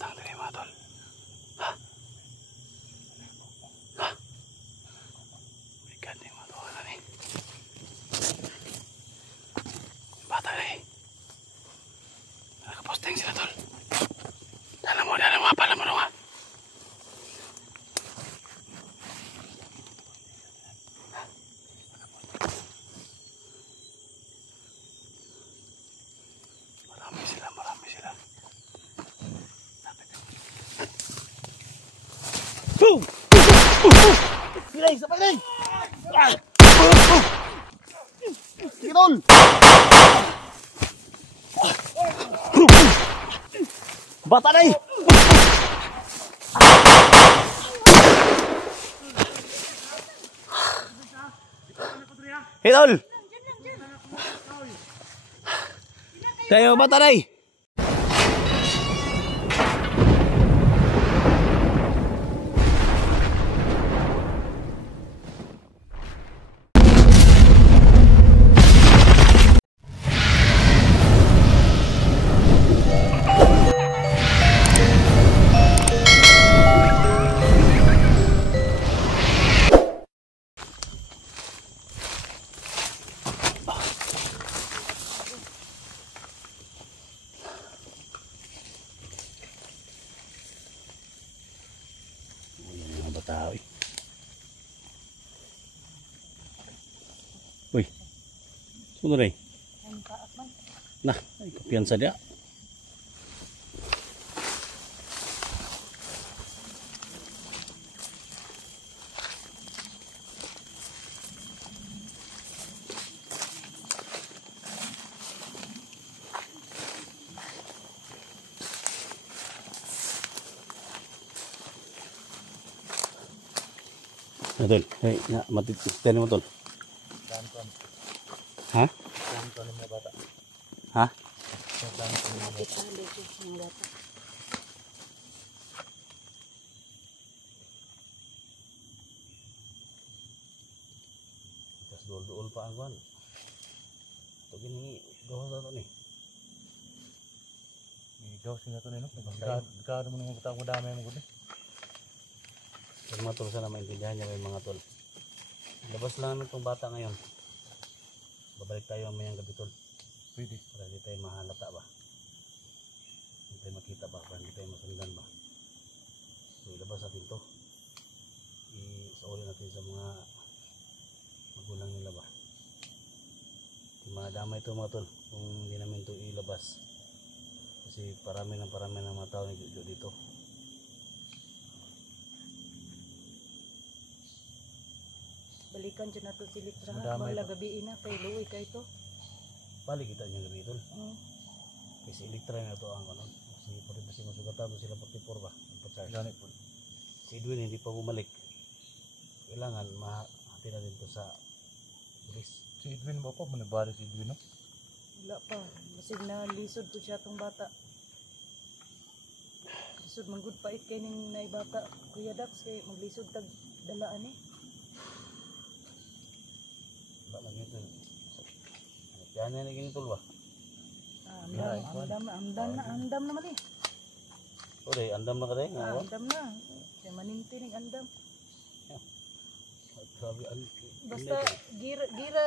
batang diri mga tol. Ha? Ha? My God, di mga tol na ni. Bata rin. Nakaposting sila tol. Dala mo, pala mo nga. Marami sila. Boom! Pilay, sa pilay! Sige tol! Bata na eh! Hey tol! Tayo bata na eh! Tao eh. Uy. Sunod eh. Nah, ay kapiyansa dia. Tol, hey, na matitiyan mo tol. Ha? Ha? Tas dul pa ang kwan. To gini gawa sa to ni. Gawa sila to ni no. Ka mo nang butang dami mo gud. Mga tol, sana maintindihan niya may mga tol. Labas lang namin itong bata ngayon. Babalik tayo mamayang gabi tol. Pwede. Para hindi tayo mahalata ba. Hindi tayo makita ba. Para hindi tayo masundan ba. So ilabas natin ito. Isauli natin sa mga magulang nila ba. Madama ito mga tol. Kung hindi namin ito ilabas. Kasi parami ng mga tao dito. Balikan dyan nato si Litra. Bala gabi ina kay luwi kay ito. Balik kita niya gabi tol. Kasi Litra na ito ang ano. Kasi pati pa sinusugatan sila 44 ba. Ganit po. Si Edwin hindi pa bumalik. Kailangan mahati na din ito sa pulis. Si Edwin ba po? Manabali si Edwin no? Wala pa. Masig na lisod to siya itong bata. Lisod manggod pait kay ning nay bata. Kuya Dax kay maglisod tag dalaan eh. Yan na naging tol ba? Andam naman eh. O day, andam na ka day? Andam na. Kaya maninti ng andam. Basta gira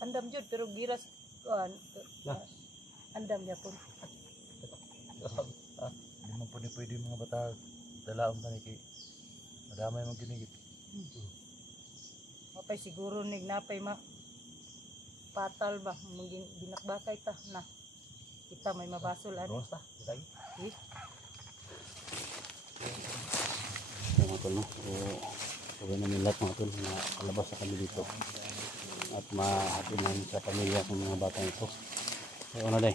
andam jud pero gira andam niya po. Hindi mo pwede mga bata dalaon pa ni kay madamay mong ginigit. Mapay siguro napay patal ba mungkin dinakbakay ta na kita may mabasol ani pa mga tol no okay namin lahat mga tol na kalabas na kami dito at mahatinan sa pamilya ng mga bata ito so ano day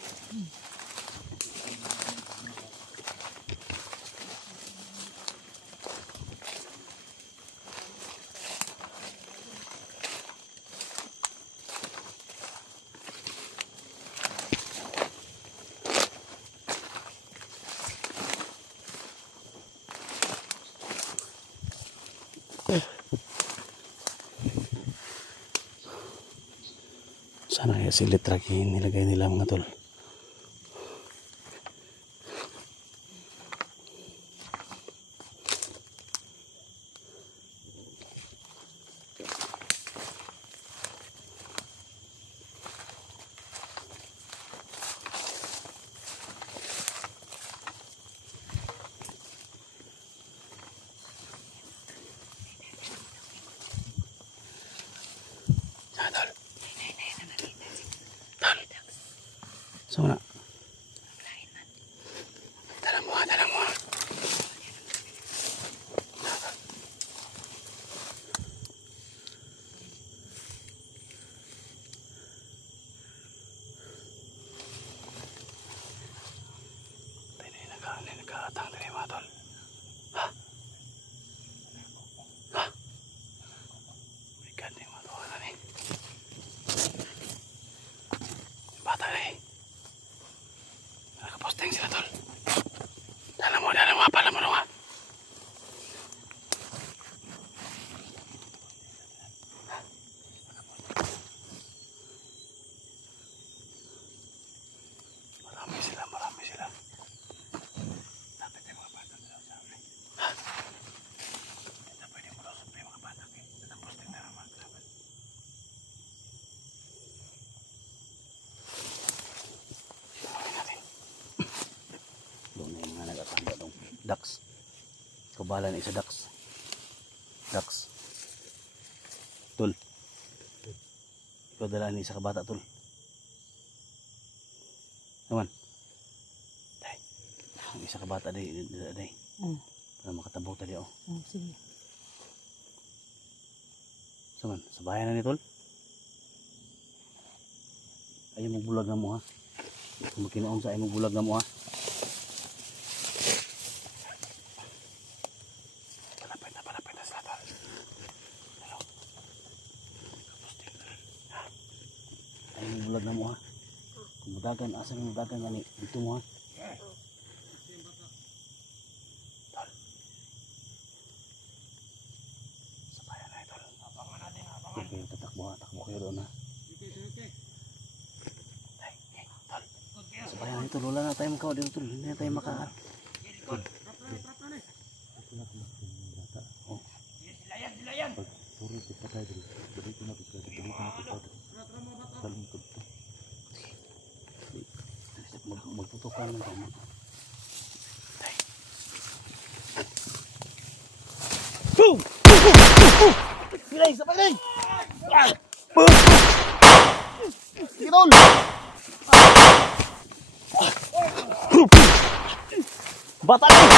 sana kaya si Litra nilagay nila mga tol. tol. Tol. So na. Dala mo. Nagkakatang din mga tol. Ha? Ha? My God, yung mga tol na ni. Bata na eh. Nakaposting sila tol. Dala mo, pala mo nung ha. Marami sila. Dapat yung mga bata nila sa amin. Ha? Hindi pwede mo lusot pa yung mga bata. Nakaposting na naman. Dapat. Doon na yung mga nag-atanda dong ducks. Kabalan isa ducks. Tul. Ikaw dalaan ni isa ka bata tul. Naman. Day. Ang isa ka bata day. Para makatabog tali oh. Sige. Saman, sa bayan na ni tul. Ayaw mo bulag na mo ha. Kung makinaon sa ayaw mo bulag na mo ha. Palapit na sila tol. Hello. Ayaw mo bulag na mo ha. Kung mudagan, asa mo mudagan gani. Dito mo ha. Tol. Sa bayan na tol. Abangan natin. Okay, tatakbo ha. Takbo kayo doon ha. Tol. Sa bayan na tol. Wala na tayo makawa dito tol. Hindi na tayo makaan. Tol. Oh. Silayan. Puro kita tayo dito. Dali ko na kita. Daling ko to. Magtutukan ng kami. Boom! Pilay! Sa pilay! Boom! Sige tol! Bata lang!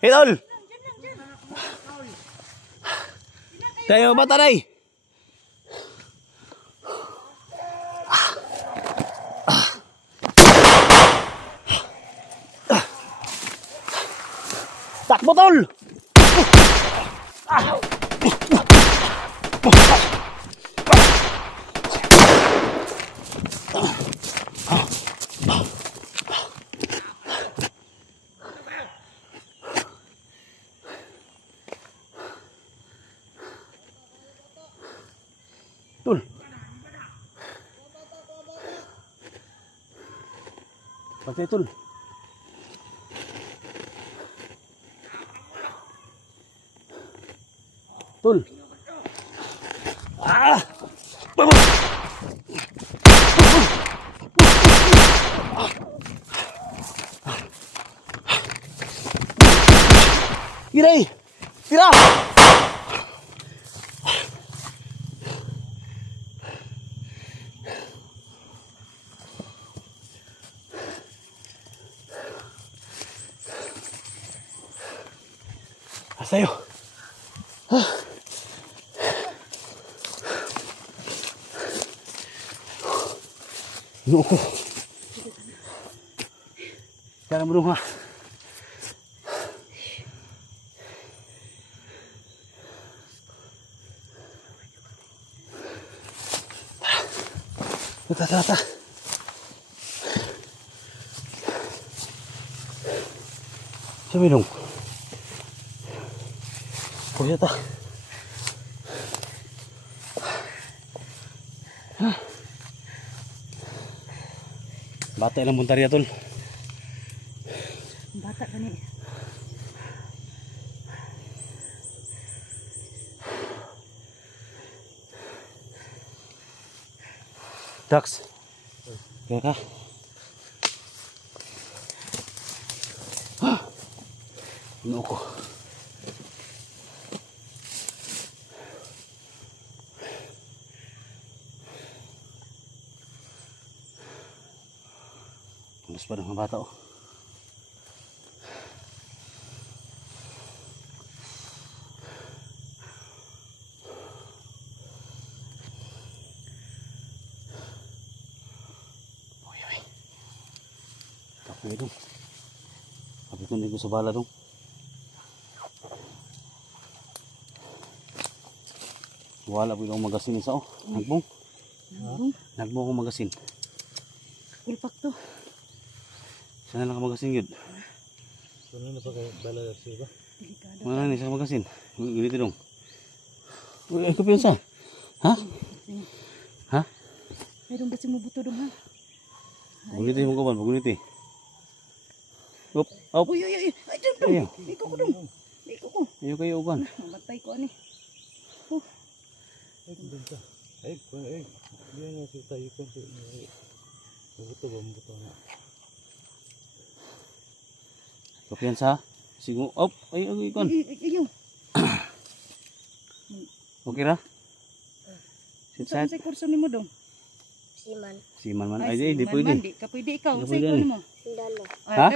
Hey tol! Tayo bata day! Takbo tol! Tul. Pakai tul. Tul. Ah. Giray. Tira. Asayo. Nuko. Jangan berumah. Tata. Siapa dong? Kuya ta. Bata lang punta riya tol. Bata gani. Ducks. Kaya ka. Ano ko? Mas pa ng mga bata oh. Kapoy dong. Kapoy ko hindi ko sa bala dong. Wala po yung magasin isa oh. Nagbong. Nagbong akong magasin. Ulpak to. Sana lang ka magasin yun. Ano na pa kayo bala siya ba? Delikado. Wala na isang magasin. Ganito dong. Uy, ay kapiyansa. Ha? Ha? Mayroon kasi mo buto dong ha. Paguniti mo kawan, paguniti. Up, up. Uy, uy, uy. Ay, dyan dong. Ayaw. Ikaw ko dong. Ikaw ko. Ayaw kayo ugan. Mabatay ko ani. Ay, doon ka. Ay, hindi na si tayo kan si buto ba buto na. Kapiyansa. Sigo, up. Ay, ugan. Ayaw. Okay ra? Sit Saan side. sa kurso ni mo dong? Siman man. Ay, di pwede. Di ka pwede ikaw. Di Sa pwede ikaw ani. ni mo. Sundalo. Ha?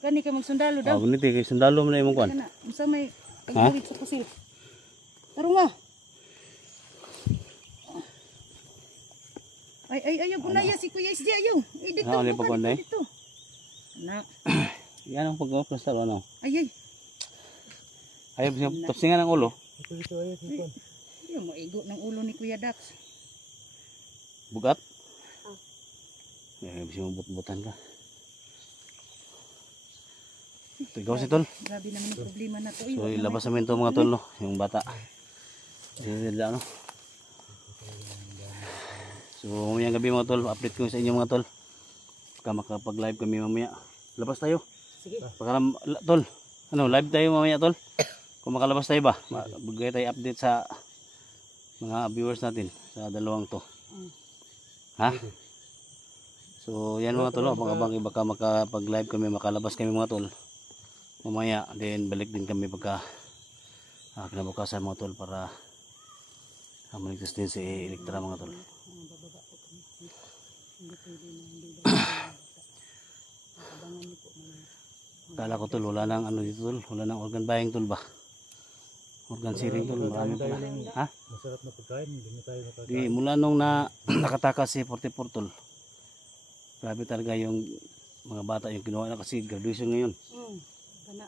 Kani ka magsundalo daw. Paguniti kay sundalo mo na imong kwan. Kana, unsa may Ha? pagbawit sa pusil. Taro nga. Ay, ayaw, gunaya si Kuya SJ, ayaw. Ay, dito, Ano, ano yung bukan, pagwanday? dito. Na, Yan ang pag-plastar ano. ay. Ayaw siya tapsingan ang ulo. Ito ay si kon. Ayaw mo, igo ng ulo ni Kuya Dax. Bugat. Ayaw siya mabut-butan ka. Ikaw si Tol. Grabe naman ang problema na to. So ilabas namin ito mga Tol no. Yung bata. Sila ano. So mamayang gabi mga Tol. Update ko sa inyo mga Tol. Baka makapag-live kami mamaya. Labas tayo. Sige. Baka Tol. Ano, live tayo mamaya Tol. Kung makalabas tayo ba, bigay tayo update sa mga viewers natin sa dalawang to. Ha? So yan mga Tol, abang-abang baka makapag-live kami, makalabas kami mga Tol. Mamaya, then balik din kami pagka kinabukasan mga Tol para maligtas din si Elektra mga Tol. Bababa po kami. Hindi pwede na, hindi ba? Abangan niyo po mga. Kala ko Tol, wala nang ano dito Tol, wala nang organ buying Tol ba? Organ searing Tol, marami pala. Ha? Masarap na pagkain, hindi na tayo nakakain. Di, mula nung nakatakas si 44 Tol. Grabe talaga yung mga bata yung kinuha na kasi graduation ngayon. Kana,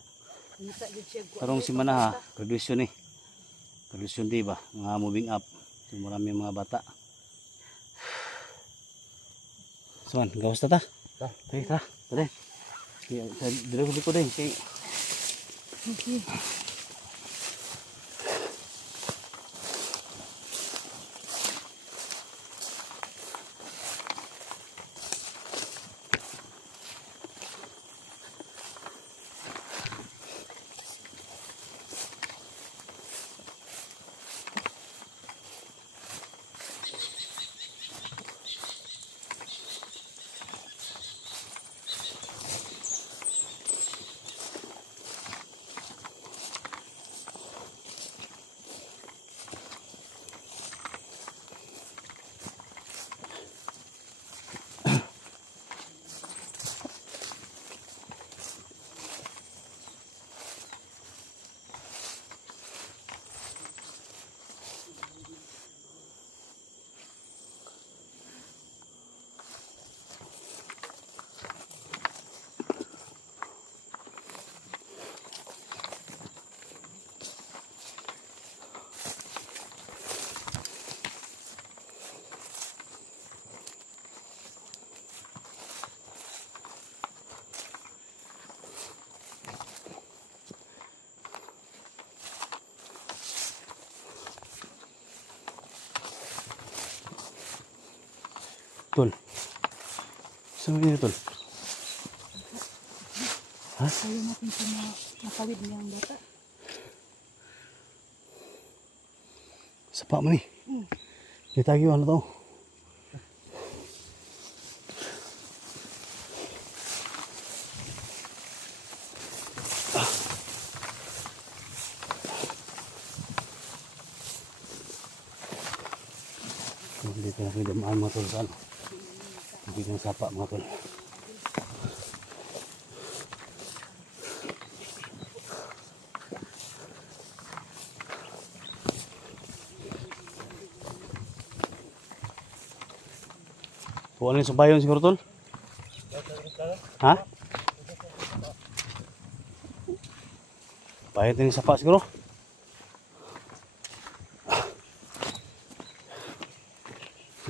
kita yun siya. Tarong si Manaha, graduation eh. Graduation di ba? Mga moving up. So, marami mga bata. Suman, gawas na ta? Ta. Tara, tara. Tara. Dito ko din. Okay. Tol. Saan yun Tol? Ha? Ayaw natin sa mga nakawid niyang bata. Sapa mo ni. Ditagi ano to? Dito na kami dumaan mga tol sa ano. Dito na sapa mga tol. Kuha na yung subayon siguro tol? Ha? Bayad din yung sapa siguro?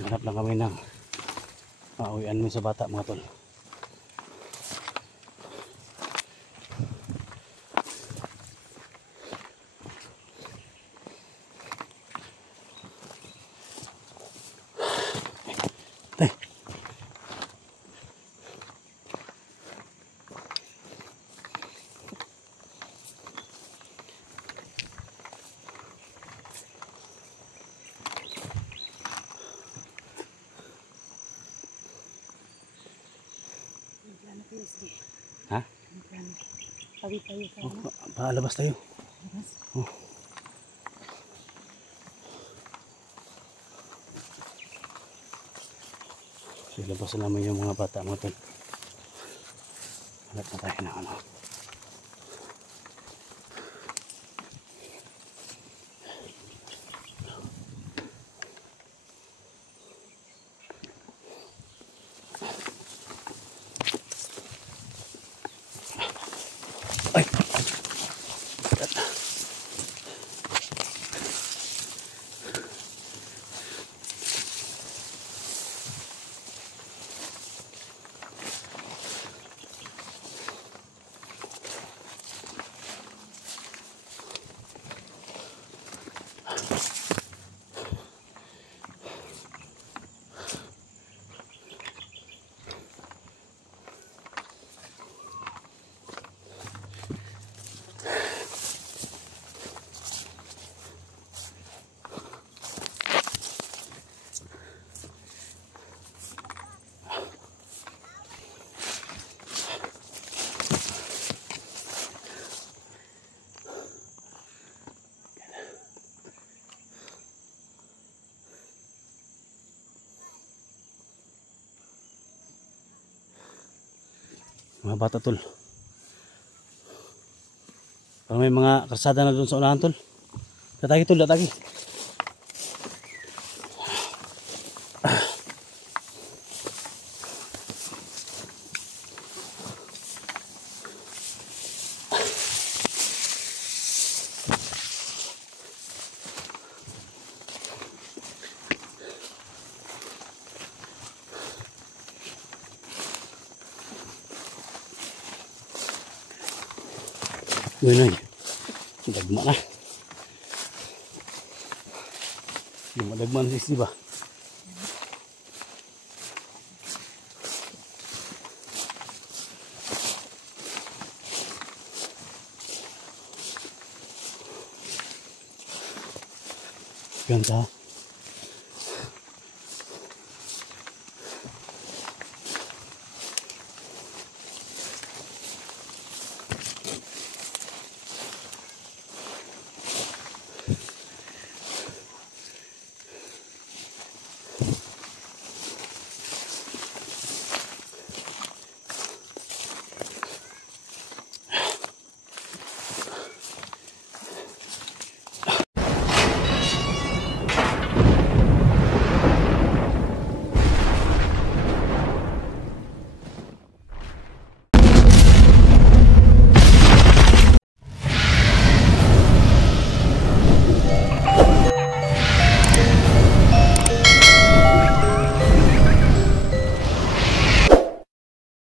Hanap lang kami ng mauwian mo sa bata mga tol. Tay. Ha? Tawi-tawi ka na. Palabas tayo. Oh. Silabas na namin yung mga bata mga tol. Hanap na tayo ng ano. Ay! Mga bata tol. Parang may mga karsada na doon sa unahan tol. Datagi tol, datagi. Yun ay. Dagma na. Dagma na sisi ba? Ganda.